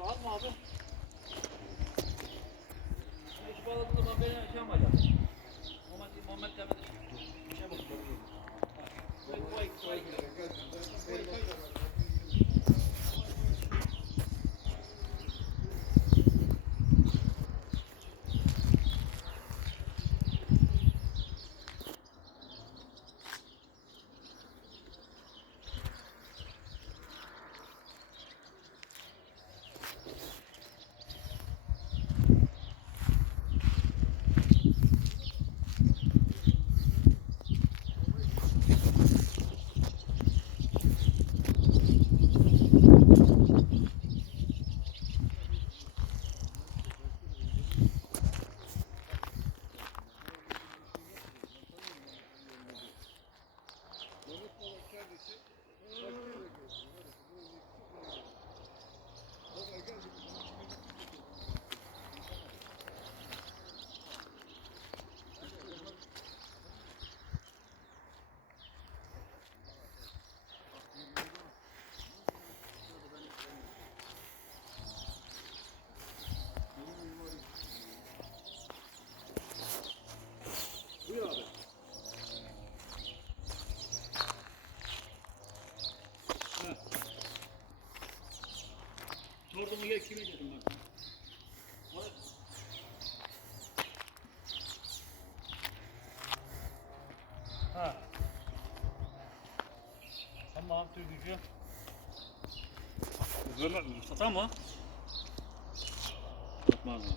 bağlı az mı abi? İş bağladığında ben beni şey yapacağım. Muhammed, Muhammed demedi. Şey bakıyor. Koy koy koy. Koy koy. Buyur Tamam Türkücü. Zırla satan mı? Satmaz mı?